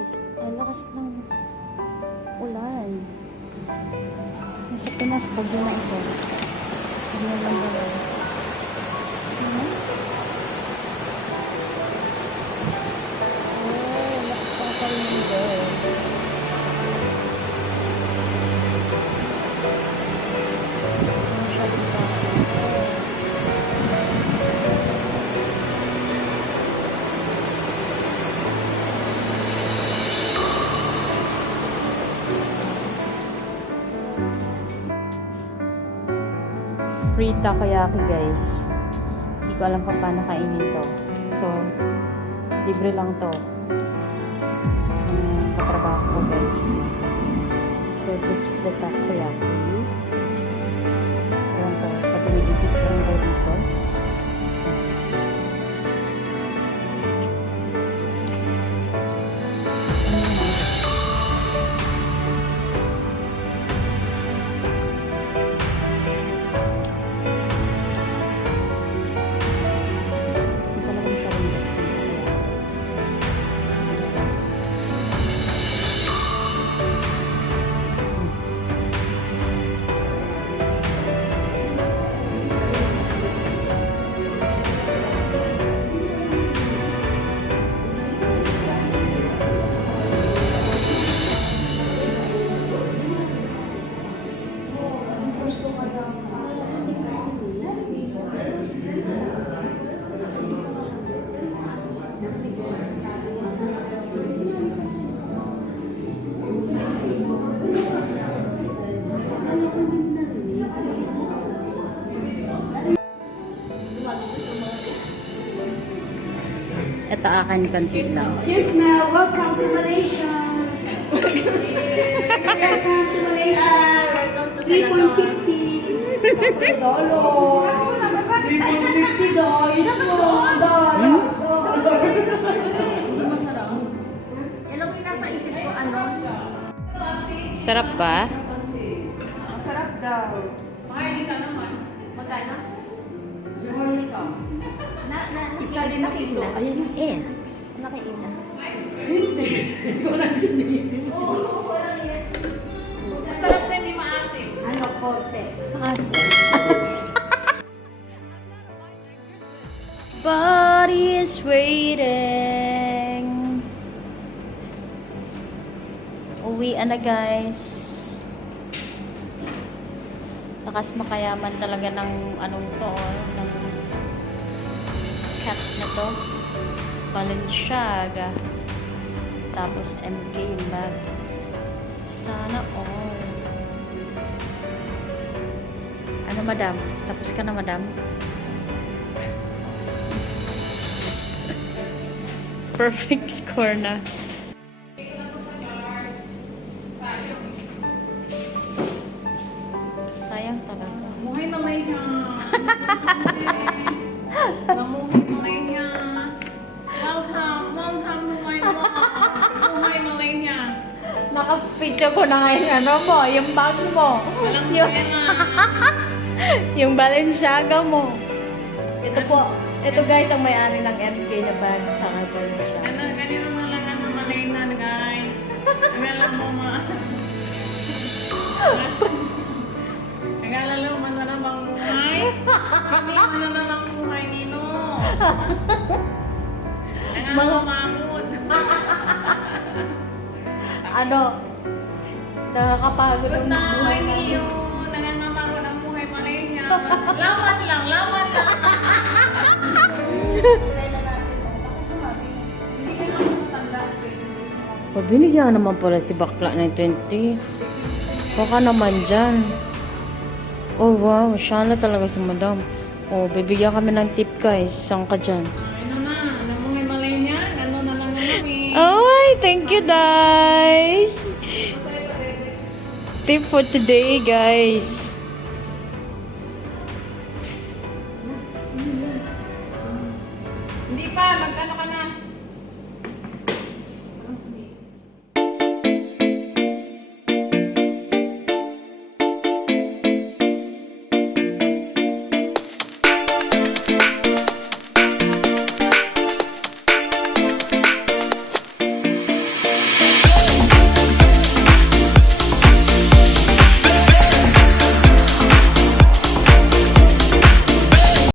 guys, ang lakas ng ulan. Nasa Pinas, bagyo na ito. Sige lang ba? Oh, nakakalimutan. Free takoyaki guys. Hindi ko alam kung paano kainin to. So, libre lang to. Katrabaho ko guys. So, this is the takoyaki. Ayan ko. Sa pinigitip lang ko dito. Ito akin content lang. Cheers, Mel. Welcome to Malaysia. Welcome to Malaysia. 3.50 dollars. 3.50 dollars. Hindi masarap. Yan ang nasa isip ko, ano? Sarap ba? Sarap daw. Maharli ka naman. Magkano? Mahal ka. Isa din na kilo. Ayun na siya. Nakiina. Hindi. Ikaw lang yun. Masarap siya, hindi maasim. Ano, Cortez? Body is waiting. Uwian na guys. Lakas makayaman talaga ng anong to, ng cat na to. Balenciaga. Tapos MK bag. Sana all. Ano madam? Tapos ka na madam? Perfect score na. Sayang talaga. Muhay mamay niya. Namuhay malay niya. Welcome, muhay mo. Muhay malay niya. Naka-feature ko na ngayon ano mo, yung bag mo. Walang Yung, problema. yung Balenciaga mo. Ito po. Ito guys ang may-ari ng MK na bag tsaka Balenciaga. Ganito na lang ang malay na, guys. Alam mo ma. Nag-alala mo man na bang buhay? Hindi mo na namang buhay nino. Nangangamangod. Ano? Nakakapagod Good ang na, buhay ay mo. niyo. Nangangamangod ang buhay malay niya. Lawan lang, lawan lang. Hindi ka naman matanda. Pabinigyan naman pala si bakla ng 20. Baka naman dyan. Oh wow, shala talaga si madam. Oh, bibigyan kami ng tip guys. Saan ka dyan? Ano na, namuhay malay niya. Ano na lang namin. Ay, thank you, Day. Tip for today, guys.